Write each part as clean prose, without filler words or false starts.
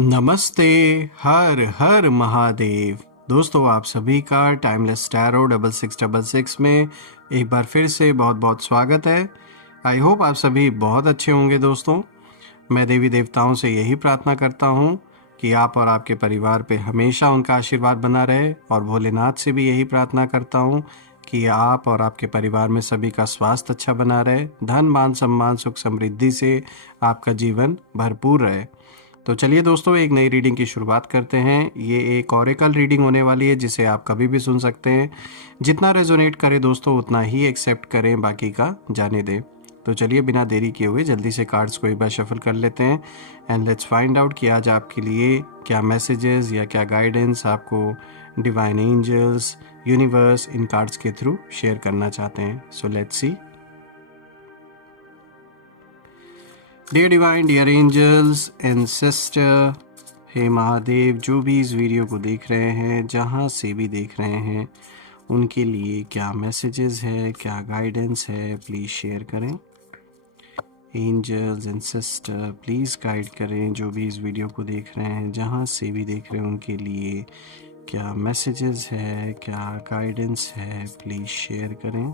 नमस्ते। हर हर महादेव। दोस्तों, आप सभी का टाइमलेस टैरो 6666 में एक बार फिर से बहुत बहुत स्वागत है। आई होप आप सभी बहुत अच्छे होंगे। दोस्तों, मैं देवी देवताओं से यही प्रार्थना करता हूँ कि आप और आपके परिवार पे हमेशा उनका आशीर्वाद बना रहे, और भोलेनाथ से भी यही प्रार्थना करता हूँ कि आप और आपके परिवार में सभी का स्वास्थ्य अच्छा बना रहे, धन मान सम्मान सुख समृद्धि से आपका जीवन भरपूर रहे। तो चलिए दोस्तों, एक नई रीडिंग की शुरुआत करते हैं। ये एक ओरेकल रीडिंग होने वाली है जिसे आप कभी भी सुन सकते हैं। जितना रेजोनेट करे दोस्तों उतना ही एक्सेप्ट करें, बाकी का जाने दें। तो चलिए बिना देरी किए हुए जल्दी से कार्ड्स को एक बार शफल कर लेते हैं एंड लेट्स फाइंड आउट कि आज आपके लिए क्या मैसेजेस या क्या गाइडेंस आपको डिवाइन एंजल्स, यूनिवर्स इन कार्ड्स के थ्रू शेयर करना चाहते हैं। So let's see. Dear divine, dear angels, ancestor, हे महादेव, जो भी इस वीडियो को देख रहे हैं, जहाँ से भी देख रहे हैं, उनके लिए क्या मैसेजेस है, क्या गाइडेंस है, प्लीज़ शेयर करें। एंजल्स, एंसेस्टर, प्लीज़ गाइड करें जो भी इस वीडियो को देख रहे हैं, जहाँ से भी देख रहे हैं, उनके लिए क्या मैसेजेस है, क्या गाइडेंस है, प्लीज़ शेयर करें।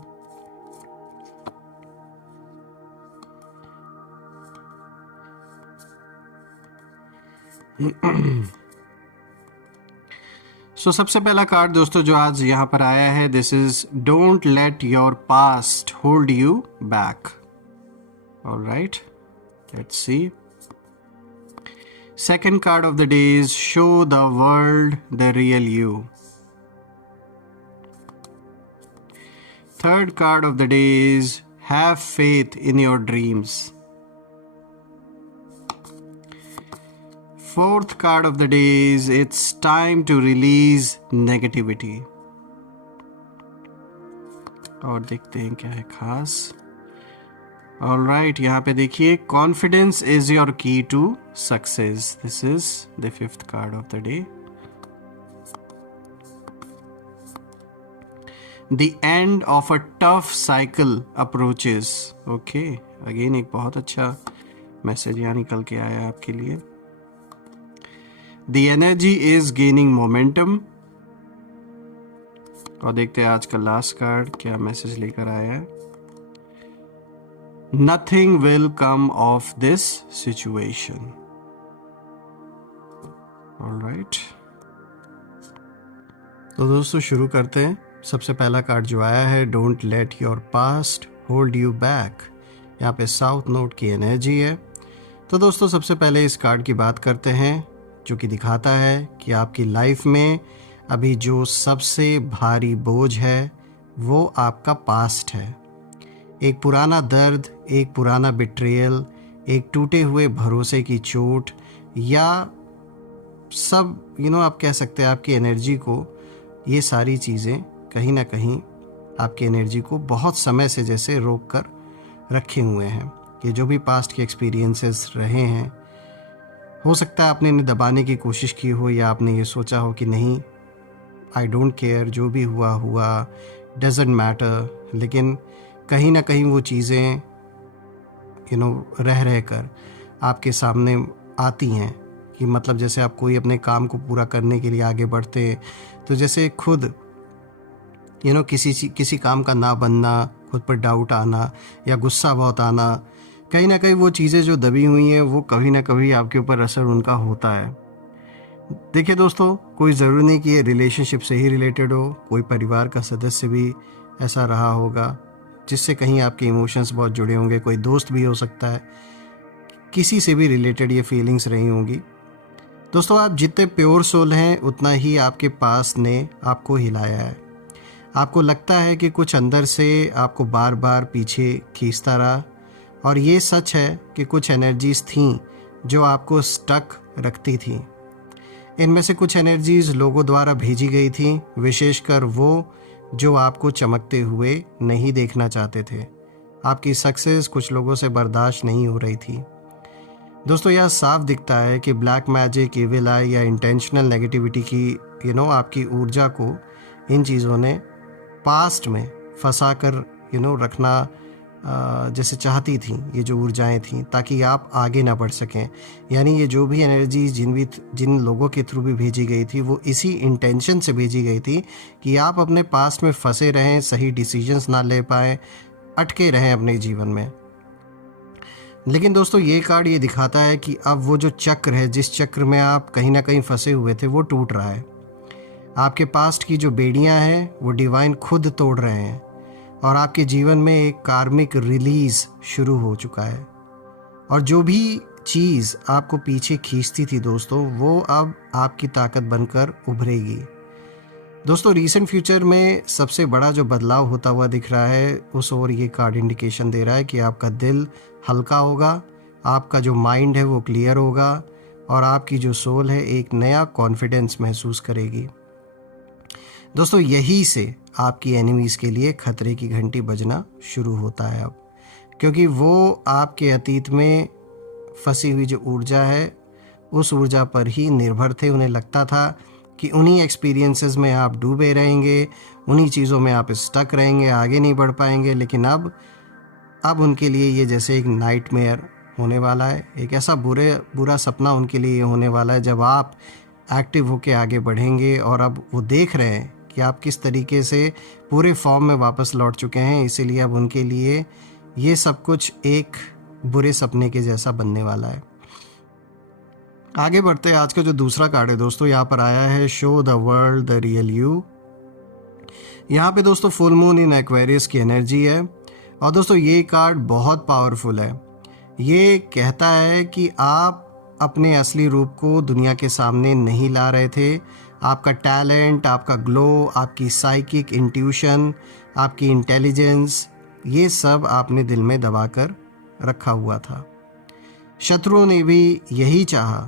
सबसे पहला कार्ड दोस्तों जो आज यहाँ पर आया है, this is don't let your past hold you back. Alright, let's see. Second card of the day is show the world the real you. Third card of the day is have faith in your dreams. Fourth card of the day is it's time to release negativity। और देखते हैं क्या है खास। Alright, यहाँ पे देखिए, confidence is your key to success। This is the fifth card of the day। The end of a tough cycle approaches। Okay, again एक बहुत अच्छा मैसेज यहाँ निकल के आया आपके लिए। The energy is gaining momentum। और देखते हैं आज का लास्ट कार्ड क्या मैसेज लेकर आया है। Nothing will come of this situation। Alright, तो दोस्तों शुरू करते हैं। सबसे पहला कार्ड जो आया है, don't let your past hold you back. यहाँ पे साउथ नोड की एनर्जी है। तो दोस्तों सबसे पहले इस कार्ड की बात करते हैं, जो कि दिखाता है कि आपकी लाइफ में अभी जो सबसे भारी बोझ है वो आपका पास्ट है। एक पुराना दर्द, एक पुराना बिट्रेयल, एक टूटे हुए भरोसे की चोट, या सब आप कह सकते हैं आपकी एनर्जी को, ये सारी चीज़ें कहीं ना कहीं आपकी एनर्जी को बहुत समय से जैसे रोक कर रखे हुए हैं। ये जो भी पास्ट के एक्सपीरियंसेस रहे हैं, हो सकता है आपने इन्हें दबाने की कोशिश की हो, या आपने ये सोचा हो कि नहीं, आई डोंट केयर, जो भी हुआ हुआ, डजेंट मैटर। लेकिन कहीं ना कहीं वो चीज़ें रह कर आपके सामने आती हैं कि मतलब जैसे आप कोई अपने काम को पूरा करने के लिए आगे बढ़ते हैं, तो जैसे खुद किसी काम का ना बनना, खुद पर डाउट आना या गुस्सा बहुत आना, कहीं ना कहीं वो चीज़ें जो दबी हुई हैं वो कभी ना कभी आपके ऊपर असर उनका होता है। देखिए दोस्तों, कोई ज़रूरी नहीं कि ये रिलेशनशिप से ही रिलेटेड हो, कोई परिवार का सदस्य भी ऐसा रहा होगा जिससे कहीं आपके इमोशंस बहुत जुड़े होंगे, कोई दोस्त भी हो सकता है, किसी से भी रिलेटेड ये फीलिंग्स रही होंगी। दोस्तों, आप जितने प्योर सोल हैं उतना ही आपके पास ने आपको हिलाया है। आपको लगता है कि कुछ अंदर से आपको बार बार पीछे खींचता रहा, और ये सच है कि कुछ एनर्जीज़ थीं जो आपको स्टक रखती थीं। इनमें से कुछ एनर्जीज़ लोगों द्वारा भेजी गई थीं, विशेषकर वो जो आपको चमकते हुए नहीं देखना चाहते थे। आपकी सक्सेस कुछ लोगों से बर्दाश्त नहीं हो रही थी। दोस्तों, यह साफ दिखता है कि ब्लैक मैजिक, इविल आई या इंटेंशनल नेगेटिविटी की आपकी ऊर्जा को इन चीज़ों ने पास्ट में फंसा कर रखना जैसे चाहती थी, ये जो ऊर्जाएं थी, ताकि आप आगे ना बढ़ सकें। यानी ये जो भी एनर्जी जिन लोगों के थ्रू भी भेजी गई थी, वो इसी इंटेंशन से भेजी गई थी कि आप अपने पास्ट में फंसे रहें, सही डिसीजंस ना ले पाएँ, अटके रहें अपने जीवन में। लेकिन दोस्तों ये कार्ड ये दिखाता है कि अब वो जो चक्र है, जिस चक्र में आप कहीं ना कहीं फंसे हुए थे, वो टूट रहा है। आपके पास्ट की जो बेड़ियां हैं वो डिवाइन खुद तोड़ रहे हैं और आपके जीवन में एक कार्मिक रिलीज शुरू हो चुका है। और जो भी चीज़ आपको पीछे खींचती थी दोस्तों, वो अब आपकी ताकत बनकर उभरेगी। दोस्तों रीसेंट फ्यूचर में सबसे बड़ा जो बदलाव होता हुआ दिख रहा है, उस ओर ये कार्ड इंडिकेशन दे रहा है कि आपका दिल हल्का होगा, आपका जो माइंड है वो क्लियर होगा और आपकी जो सोल है एक नया कॉन्फिडेंस महसूस करेगी। दोस्तों यही से आपकी एनिमीज़ के लिए खतरे की घंटी बजना शुरू होता है अब, क्योंकि वो आपके अतीत में फंसी हुई जो ऊर्जा है, उस ऊर्जा पर ही निर्भर थे। उन्हें लगता था कि उन्हीं एक्सपीरियंसेस में आप डूबे रहेंगे, उन्हीं चीज़ों में आप स्टक रहेंगे, आगे नहीं बढ़ पाएंगे। लेकिन अब उनके लिए ये जैसे एक नाइटमेयर होने वाला है, एक ऐसा बुरा सपना उनके लिए होने वाला है जब आप एक्टिव होके आगे बढ़ेंगे। और अब वो देख रहे हैं कि आप किस तरीके से पूरे फॉर्म में वापस लौट चुके हैं, इसीलिए अब उनके लिए ये सब कुछ एक बुरे सपने के जैसा बनने वाला है। आगे बढ़ते हैं। आज का जो दूसरा कार्ड है दोस्तों, यहाँ पर आया है show the world the real you. यहाँ पे दोस्तों फुल मून इन एक्वेरियस की एनर्जी है और दोस्तों ये कार्ड बहुत पावरफुल है। ये कहता है कि आप अपने असली रूप को दुनिया के सामने नहीं ला रहे थे। आपका टैलेंट, आपका ग्लो, आपकी साइकिक इंट्यूशन, आपकी इंटेलिजेंस, ये सब आपने दिल में दबा कर रखा हुआ था। शत्रुओं ने भी यही चाहा,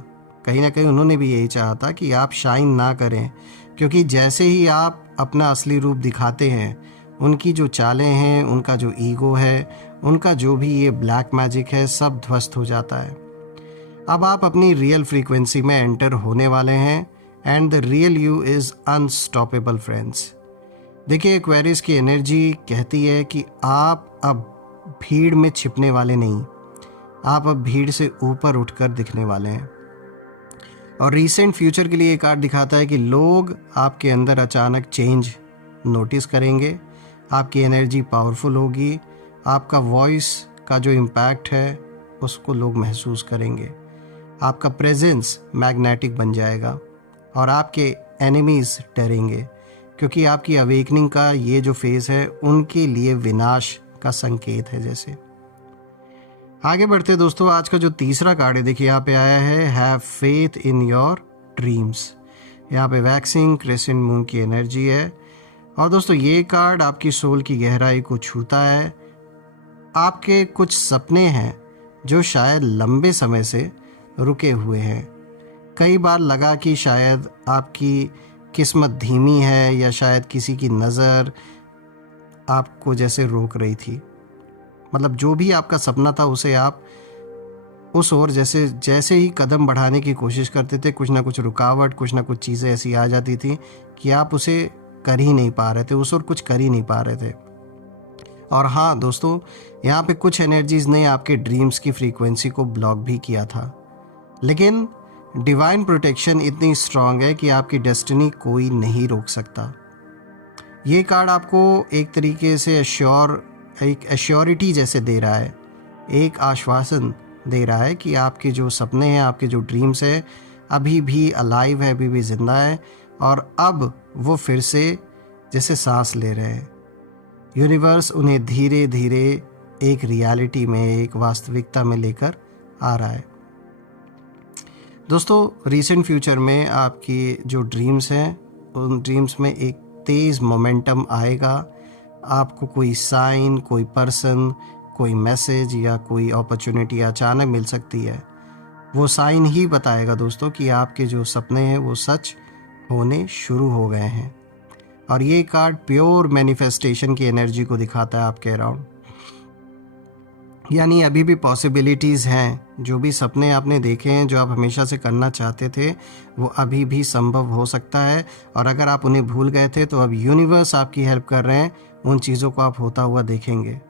कहीं ना कहीं उन्होंने भी यही चाहा था कि आप शाइन ना करें, क्योंकि जैसे ही आप अपना असली रूप दिखाते हैं, उनकी जो चालें हैं, उनका जो ईगो है, उनका जो भी ये ब्लैक मैजिक है, सब ध्वस्त हो जाता है। अब आप अपनी रियल फ्रीक्वेंसी में एंटर होने वाले हैं and the real you is unstoppable friends. देखिए एक्वेरियस की एनर्जी कहती है कि आप अब भीड़ में छिपने वाले नहीं, आप अब भीड़ से ऊपर उठकर दिखने वाले हैं। और रीसेंट फ्यूचर के लिए ये कार्ड दिखाता है कि लोग आपके अंदर अचानक चेंज नोटिस करेंगे, आपकी एनर्जी पावरफुल होगी, आपका वॉइस का जो इम्पैक्ट है उसको लोग महसूस करेंगे, आपका प्रेजेंस मैग्नेटिक बन जाएगा और आपके एनिमीज़ डरेंगे, क्योंकि आपकी अवेकनिंग का ये जो फेज़ है उनके लिए विनाश का संकेत है। जैसे आगे बढ़ते दोस्तों, आज का जो तीसरा कार्ड है देखिए यहाँ पे आया है have faith in your dreams. यहाँ पे वैक्सिंग क्रेसेंट मून की एनर्जी है और दोस्तों ये कार्ड आपकी सोल की गहराई को छूता है। आपके कुछ सपने हैं जो शायद लंबे समय से रुके हुए हैं। कई बार लगा कि शायद आपकी किस्मत धीमी है या शायद किसी की नज़र आपको जैसे रोक रही थी। मतलब जो भी आपका सपना था उसे आप उस ओर जैसे ही कदम बढ़ाने की कोशिश करते थे, कुछ ना कुछ रुकावट, कुछ ना कुछ चीज़ें ऐसी आ जाती थी कि आप उसे कर ही नहीं पा रहे थे, उस ओर कुछ कर ही नहीं पा रहे थे। और हाँ दोस्तों, यहाँ पे कुछ एनर्जीज़ ने आपके ड्रीम्स की फ्रीक्वेंसी को ब्लॉक भी किया था, लेकिन डिवाइन प्रोटेक्शन इतनी स्ट्रांग है कि आपकी डेस्टिनी कोई नहीं रोक सकता। ये कार्ड आपको एक तरीके से एक एश्योरिटी जैसे दे रहा है, एक आश्वासन दे रहा है कि आपके जो सपने हैं, आपके जो ड्रीम्स है अभी भी अलाइव है, अभी भी ज़िंदा है और अब वो फिर से जैसे सांस ले रहे हैं। यूनिवर्स उन्हें धीरे धीरे एक रियलिटी में, एक वास्तविकता में लेकर आ रहा है। दोस्तों रीसेंट फ्यूचर में आपकी जो ड्रीम्स हैं, उन ड्रीम्स में एक तेज़ मोमेंटम आएगा। आपको कोई साइन, कोई पर्सन, कोई मैसेज या कोई अपॉर्चुनिटी अचानक मिल सकती है। वो साइन ही बताएगा दोस्तों कि आपके जो सपने हैं वो सच होने शुरू हो गए हैं। और ये कार्ड प्योर मैनिफेस्टेशन की एनर्जी को दिखाता है आपके अराउंड। यानी अभी भी पॉसिबिलिटीज़ हैं, जो भी सपने आपने देखे हैं, जो आप हमेशा से करना चाहते थे, वो अभी भी संभव हो सकता है। और अगर आप उन्हें भूल गए थे तो अब यूनिवर्स आपकी हेल्प कर रहे हैं, उन चीज़ों को आप होता हुआ देखेंगे।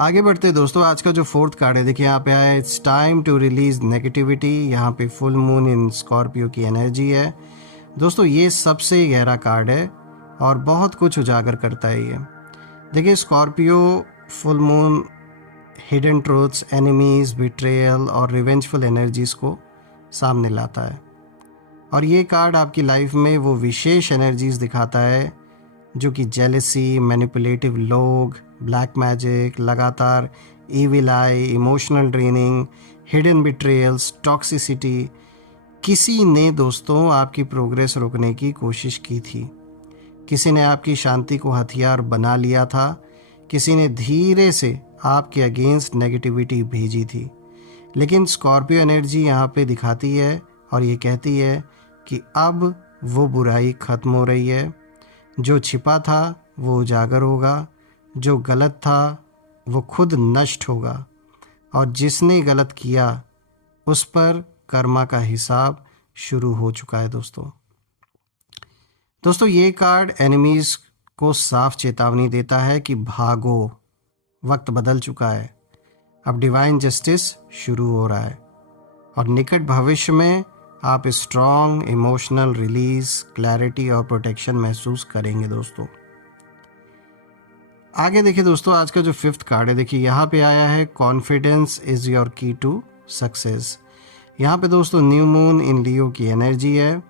आगे बढ़ते दोस्तों, आज का जो फोर्थ कार्ड है देखिए यहाँ पे आया, it's time to release negativity. यहाँ पे फुल मून इन स्कॉर्पियो की एनर्जी है दोस्तों। ये सबसे गहरा कार्ड है और बहुत कुछ उजागर करता है ये। देखिए Scorpio full moon hidden truths, enemies, betrayal और रिवेंजफुल एनर्जीज को सामने लाता है। और ये कार्ड आपकी लाइफ में वो विशेष एनर्जीज दिखाता है जो कि जेलसी, मैनिपुलेटिव लोग, ब्लैक मैजिक, लगातार evil eye, emotional draining, hidden betrayals, toxicity. किसी ने दोस्तों आपकी प्रोग्रेस रोकने की कोशिश की थी, किसी ने आपकी शांति को हथियार बना लिया था, किसी ने धीरे से आपके अगेंस्ट नेगेटिविटी भेजी थी। लेकिन स्कॉर्पियो एनर्जी यहाँ पे दिखाती है और ये कहती है कि अब वो बुराई खत्म हो रही है, जो छिपा था वो उजागर होगा, जो गलत था वो खुद नष्ट होगा, और जिसने गलत किया उस पर कर्मा का हिसाब शुरू हो चुका है दोस्तों ये कार्ड एनिमीज को साफ चेतावनी देता है कि भागो, वक्त बदल चुका है, अब डिवाइन जस्टिस शुरू हो रहा है और निकट भविष्य में आप स्ट्रॉन्ग इमोशनल रिलीज, क्लैरिटी और प्रोटेक्शन महसूस करेंगे दोस्तों। आगे देखिए दोस्तों, आज का जो फिफ्थ कार्ड है देखिए यहाँ पे आया है, कॉन्फिडेंस इज योर की टू सक्सेस। यहाँ पे दोस्तों न्यू मून इन लियो की एनर्जी है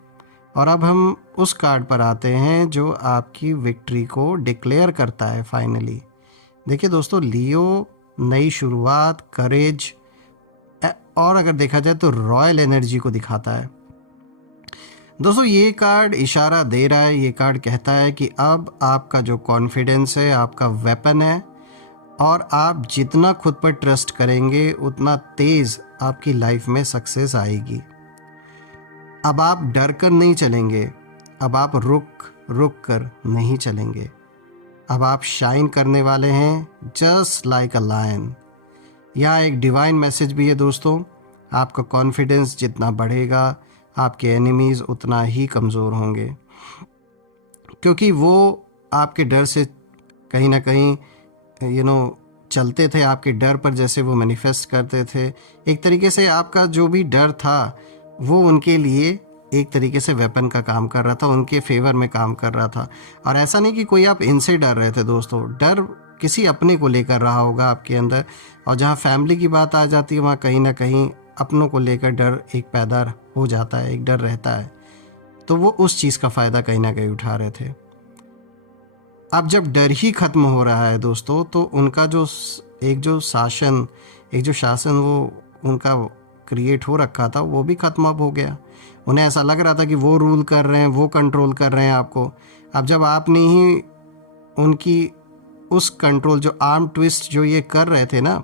और अब हम उस कार्ड पर आते हैं जो आपकी विक्ट्री को डिक्लेयर करता है फाइनली। देखिए दोस्तों, लियो नई शुरुआत, करेज और अगर देखा जाए तो रॉयल एनर्जी को दिखाता है दोस्तों। ये कार्ड इशारा दे रहा है, ये कार्ड कहता है कि अब आपका जो कॉन्फिडेंस है आपका वेपन है और आप जितना खुद पर ट्रस्ट करेंगे उतना तेज आपकी लाइफ में सक्सेस आएगी। अब आप डर कर नहीं चलेंगे, अब आप रुक कर नहीं चलेंगे, अब आप शाइन करने वाले हैं जस्ट लाइक अ लायन। यहाँ एक डिवाइन मैसेज भी है दोस्तों, आपका कॉन्फिडेंस जितना बढ़ेगा आपके एनिमीज़ उतना ही कमज़ोर होंगे, क्योंकि वो आपके डर से कहीं ना कहीं चलते थे, आपके डर पर जैसे वो मैनिफेस्ट करते थे। एक तरीके से आपका जो भी डर था वो उनके लिए एक तरीके से वेपन का काम कर रहा था, उनके फेवर में काम कर रहा था। और ऐसा नहीं कि कोई आप इनसे डर रहे थे दोस्तों, डर किसी अपने को लेकर रहा होगा आपके अंदर। और जहाँ फैमिली की बात आ जाती है वहाँ कहीं ना कहीं अपनों को लेकर डर एक पैदा हो जाता है, एक डर रहता है, तो वो उस चीज़ का फ़ायदा कहीं ना कहीं उठा रहे थे। अब जब डर ही खत्म हो रहा है दोस्तों, तो उनका जो शासन वो उनका क्रिएट हो रखा था वो भी खत्म अब हो गया। उन्हें ऐसा लग रहा था कि वो रूल कर रहे हैं, वो कंट्रोल कर रहे हैं आपको। अब जब आपने ही उनकी उस कंट्रोल, जो आर्म ट्विस्ट जो ये कर रहे थे ना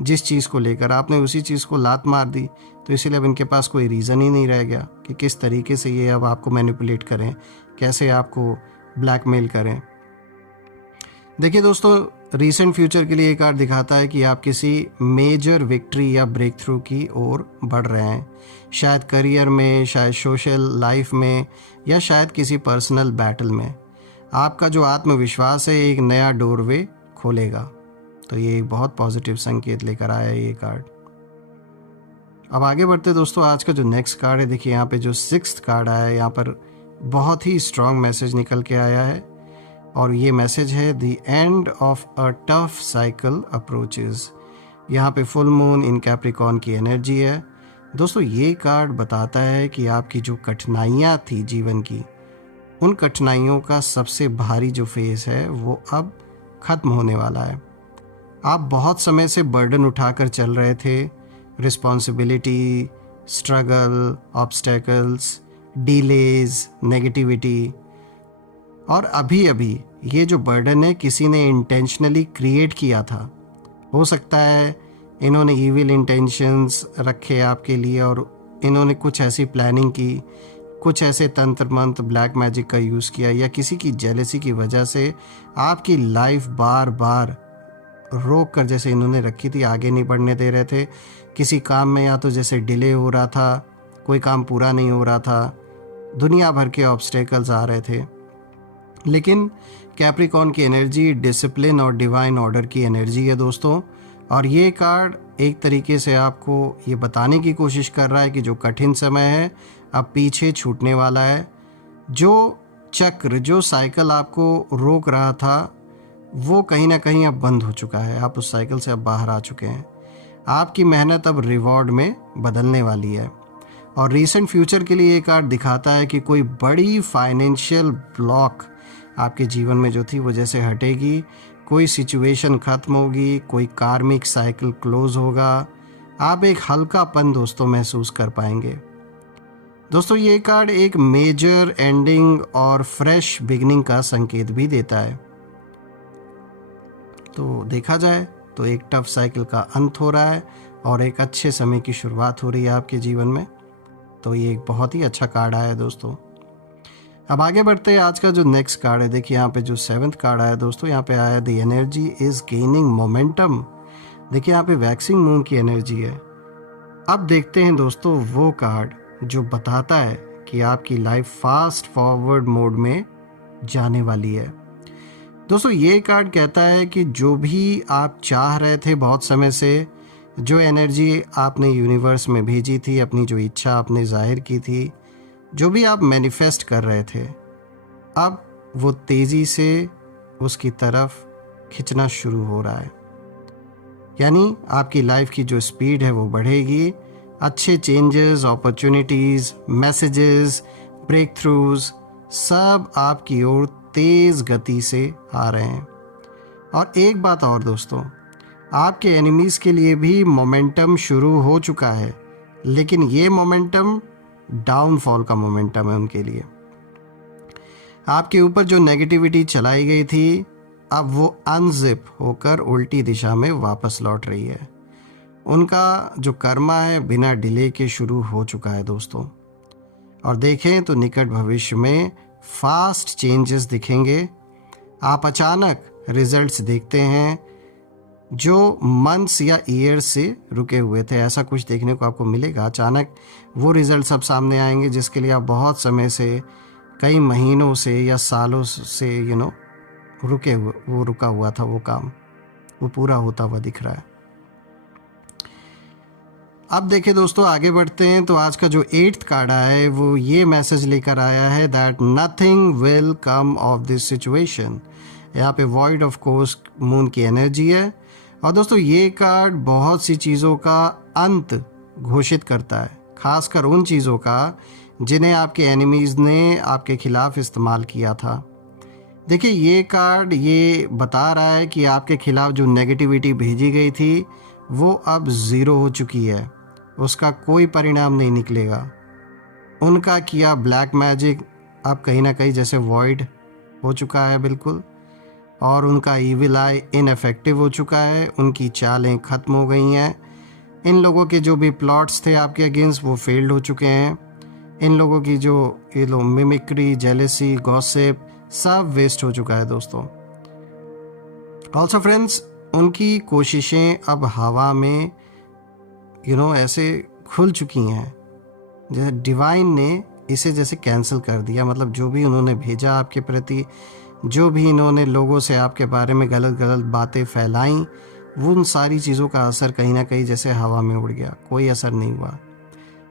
जिस चीज़ को लेकर, आपने उसी चीज़ को लात मार दी, तो इसीलिए अब इनके पास कोई रीज़न ही नहीं रह गया कि किस तरीके से ये अब आपको मैनिपुलेट करें, कैसे आपको ब्लैकमेल करें। देखिए दोस्तों, रीसेंट फ्यूचर के लिए एक कार्ड दिखाता है कि आप किसी मेजर विक्ट्री या ब्रेक थ्रू की ओर बढ़ रहे हैं, शायद करियर में, शायद सोशल लाइफ में, या शायद किसी पर्सनल बैटल में। आपका जो आत्मविश्वास है एक नया डोरवे खोलेगा। तो ये एक बहुत पॉजिटिव संकेत लेकर आया है ये कार्ड। अब आगे बढ़ते दोस्तों, आज का जो नेक्स्ट कार्ड है देखिए यहाँ पे जो सिक्स्थ कार्ड आया है, यहाँ पर बहुत ही स्ट्रॉन्ग मैसेज निकल के आया है और ये मैसेज है, the end of a tough cycle approaches. यहाँ पे फुल मून इन कैप्रिकॉर्न की एनर्जी है दोस्तों। ये कार्ड बताता है कि आपकी जो कठिनाइयाँ थी जीवन की, उन कठिनाइयों का सबसे भारी जो फेज है वो अब ख़त्म होने वाला है। आप बहुत समय से बर्डन उठाकर चल रहे थे, responsibility, struggle, obstacles, delays, negativity, और अभी अभी ये जो बर्डन है किसी ने इंटेंशनली क्रिएट किया था। हो सकता है इन्होंने ईविल इंटेंशंस रखे आपके लिए और इन्होंने कुछ ऐसी प्लानिंग की, कुछ ऐसे तंत्र मंत्र, ब्लैक मैजिक का यूज़ किया, या किसी की जेलसी की वजह से आपकी लाइफ बार बार रोक कर जैसे इन्होंने रखी थी, आगे नहीं बढ़ने दे रहे थे। किसी काम में या तो जैसे डिले हो रहा था, कोई काम पूरा नहीं हो रहा था, दुनिया भर के ऑब्स्टेकल्स आ रहे थे। लेकिन कैप्रिकॉर्न की एनर्जी डिसिप्लिन और डिवाइन ऑर्डर की एनर्जी है दोस्तों। और ये कार्ड एक तरीके से आपको ये बताने की कोशिश कर रहा है कि जो कठिन समय है अब पीछे छूटने वाला है। जो चक्र, जो साइकिल आपको रोक रहा था, वो कहीं ना कहीं अब बंद हो चुका है। आप उस साइकिल से अब बाहर आ चुके हैं। आपकी मेहनत अब रिवॉर्ड में बदलने वाली है। और रीसेंट फ्यूचर के लिए ये कार्ड दिखाता है कि कोई बड़ी फाइनेंशियल ब्लॉक आपके जीवन में जो थी वो जैसे हटेगी, कोई सिचुएशन खत्म होगी, कोई कार्मिक साइकिल क्लोज होगा। आप एक हल्कापन दोस्तों महसूस कर पाएंगे। दोस्तों ये कार्ड एक मेजर एंडिंग और फ्रेश बिगिनिंग का संकेत भी देता है। तो देखा जाए तो एक टफ साइकिल का अंत हो रहा है और एक अच्छे समय की शुरुआत हो रही है आपके जीवन में। तो ये एक बहुत ही अच्छा कार्ड आया है दोस्तों। अब आगे बढ़ते हैं। आज का जो नेक्स्ट कार्ड है, देखिए यहाँ पे जो 7th कार्ड आया दोस्तों, यहाँ पे आया the energy is gaining momentum. देखिए यहाँ पे वैक्सिंग मून की एनर्जी है। अब देखते हैं दोस्तों वो कार्ड जो बताता है कि आपकी लाइफ फास्ट फॉरवर्ड मोड में जाने वाली है। दोस्तों ये कार्ड कहता है कि जो भी आप चाह रहे थे बहुत समय से, जो एनर्जी आपने यूनिवर्स में भेजी थी, अपनी जो इच्छा आपने जाहिर की थी, जो भी आप मैनिफेस्ट कर रहे थे, अब वो तेज़ी से उसकी तरफ खिंचना शुरू हो रहा है। यानी आपकी लाइफ की जो स्पीड है वो बढ़ेगी। अच्छे changes, opportunities, messages, breakthroughs सब आपकी ओर तेज़ गति से आ रहे हैं। और एक बात और दोस्तों, आपके एनिमीज़ के लिए भी मोमेंटम शुरू हो चुका है, लेकिन ये मोमेंटम डाउनफॉल का मोमेंटम है उनके लिए। आपके ऊपर जो नेगेटिविटी चलाई गई थी, अब वो अनजिप होकर उल्टी दिशा में वापस लौट रही है। उनका जो कर्मा है बिना डिले के शुरू हो चुका है दोस्तों। और देखें तो निकट भविष्य में फास्ट चेंजेस दिखेंगे। आप अचानक रिजल्ट्स देखते हैं जो मंथ्स या ईयर्स से रुके हुए थे, ऐसा कुछ देखने को आपको मिलेगा। अचानक वो रिजल्ट सब सामने आएंगे जिसके लिए आप बहुत समय से, कई महीनों से या सालों से रुका हुआ था, वो काम वो पूरा होता हुआ दिख रहा है। अब देखिए दोस्तों आगे बढ़ते हैं। तो आज का जो 8th कार्ड आया है वो ये मैसेज लेकर आया है that nothing will come of this situation. यहाँ पे वॉइड ऑफ कोर्स मून की एनर्जी है। और दोस्तों ये कार्ड बहुत सी चीज़ों का अंत घोषित करता है, खासकर उन चीज़ों का जिन्हें आपके एनिमीज़ ने आपके खिलाफ इस्तेमाल किया था। देखिए ये कार्ड ये बता रहा है कि आपके खिलाफ जो नेगेटिविटी भेजी गई थी वो अब ज़ीरो हो चुकी है, उसका कोई परिणाम नहीं निकलेगा। उनका किया ब्लैक मैजिक अब कहीं ना कहीं जैसे वॉइड हो चुका है बिल्कुल, और उनका ईविल आई इनफेक्टिव हो चुका है। उनकी चालें ख़त्म हो गई हैं। इन लोगों के जो भी प्लॉट्स थे आपके अगेंस्ट वो फेल्ड हो चुके हैं। इन लोगों की जो ये लो मिमिक्री, जेलेसी, गॉसिप सब वेस्ट हो चुका है दोस्तों। ऑल्सो फ्रेंड्स, उनकी कोशिशें अब हवा में ऐसे खुल चुकी हैं, जैसे डिवाइन ने इसे जैसे कैंसिल कर दिया। मतलब जो भी उन्होंने भेजा आपके प्रति, जो भी इन्होंने लोगों से आपके बारे में गलत गलत बातें फैलाई, वो उन सारी चीज़ों का असर कहीं ना कहीं जैसे हवा में उड़ गया, कोई असर नहीं हुआ।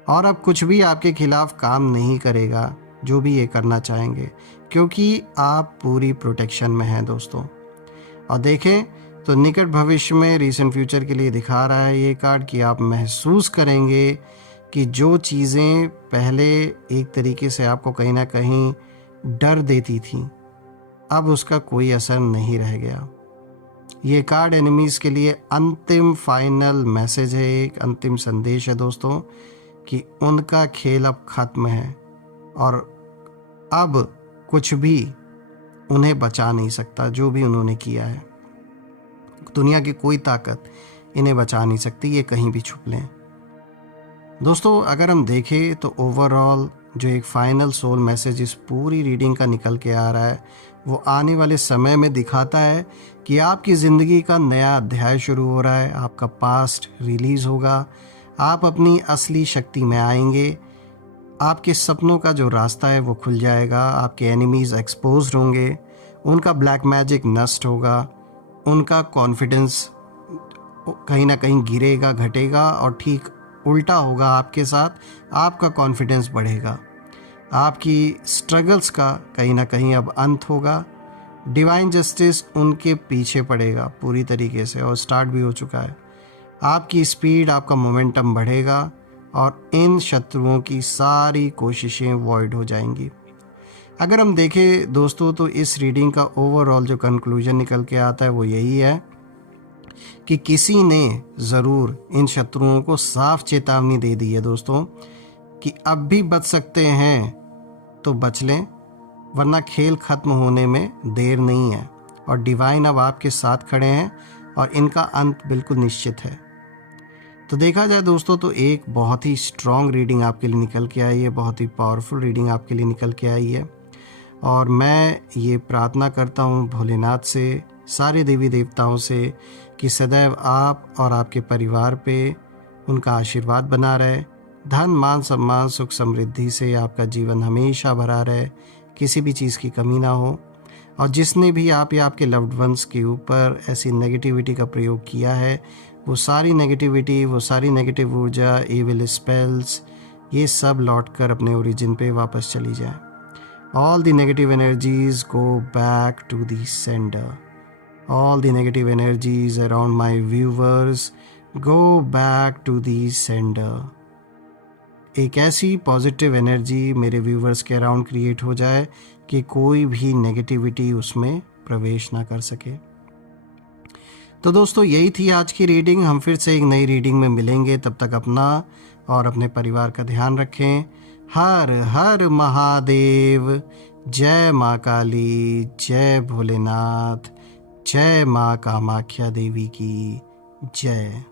और अब कुछ भी आपके खिलाफ काम नहीं करेगा जो भी ये करना चाहेंगे, क्योंकि आप पूरी प्रोटेक्शन में हैं दोस्तों। और देखें तो निकट भविष्य में, रीसेंट फ्यूचर के लिए दिखा रहा है ये कार्ड कि आप महसूस करेंगे कि जो चीज़ें पहले एक तरीके से आपको कहीं ना कहीं डर देती थी, अब उसका कोई असर नहीं रह गया। ये कार्ड एनिमीज़ के लिए अंतिम फाइनल मैसेज है, एक अंतिम संदेश है दोस्तों कि उनका खेल अब ख़त्म है और अब कुछ भी उन्हें बचा नहीं सकता। जो भी उन्होंने किया है, दुनिया की कोई ताकत इन्हें बचा नहीं सकती, ये कहीं भी छुप लें। दोस्तों अगर हम देखें तो ओवरऑल जो एक फाइनल सोल मैसेज इस पूरी रीडिंग का निकल के आ रहा है, वो आने वाले समय में दिखाता है कि आपकी ज़िंदगी का नया अध्याय शुरू हो रहा है। आपका पास्ट रिलीज़ होगा, आप अपनी असली शक्ति में आएंगे, आपके सपनों का जो रास्ता है वो खुल जाएगा, आपके एनिमीज़ एक्सपोज्ड होंगे, उनका ब्लैक मैजिक नष्ट होगा, उनका कॉन्फिडेंस कहीं ना कहीं गिरेगा, घटेगा, और ठीक उल्टा होगा आपके साथ, आपका कॉन्फिडेंस बढ़ेगा, आपकी स्ट्रगल्स का कहीं ना कहीं अब अंत होगा। डिवाइन जस्टिस उनके पीछे पड़ेगा पूरी तरीके से, और स्टार्ट भी हो चुका है। आपकी स्पीड, आपका मोमेंटम बढ़ेगा और इन शत्रुओं की सारी कोशिशें वॉइड हो जाएंगी। अगर हम देखें दोस्तों तो इस रीडिंग का ओवरऑल जो कंक्लूजन निकल के आता है वो यही है कि किसी ने ज़रूर इन शत्रुओं को साफ चेतावनी दे दी है दोस्तों कि अब भी बच सकते हैं तो बच लें, वरना खेल ख़त्म होने में देर नहीं है। और डिवाइन अब आपके साथ खड़े हैं और इनका अंत बिल्कुल निश्चित है। तो देखा जाए दोस्तों तो एक बहुत ही स्ट्रॉन्ग रीडिंग आपके लिए निकल के आई है, बहुत ही पावरफुल रीडिंग आपके लिए निकल के आई है। और मैं ये प्रार्थना करता हूँ भोलेनाथ से, सारे देवी देवताओं से, कि सदैव आप और आपके परिवार पे उनका आशीर्वाद बना रहे, धन मान सम्मान सुख समृद्धि से आपका जीवन हमेशा भरा रहे, किसी भी चीज़ की कमी ना हो। और जिसने भी आप या आपके लव्ड वंस के ऊपर ऐसी नेगेटिविटी का प्रयोग किया है, वो सारी नेगेटिविटी, वो सारी नेगेटिव ऊर्जा, एविल स्पेल्स, ये सब लौट कर अपने ओरिजिन पे वापस चली जाए। All the negative energies go back to the sender. All the negative energies around my viewers go back to the sender. एक ऐसी पॉजिटिव एनर्जी मेरे व्यूवर्स के अराउंड क्रिएट हो जाए कि कोई भी नेगेटिविटी उसमें प्रवेश ना कर सके। तो दोस्तों यही थी आज की रीडिंग। हम फिर से एक नई रीडिंग में मिलेंगे, तब तक अपना और अपने परिवार का ध्यान रखें। हर हर महादेव। जय माँ काली, जय भोलेनाथ, जय माँ कामाख्या देवी की जय।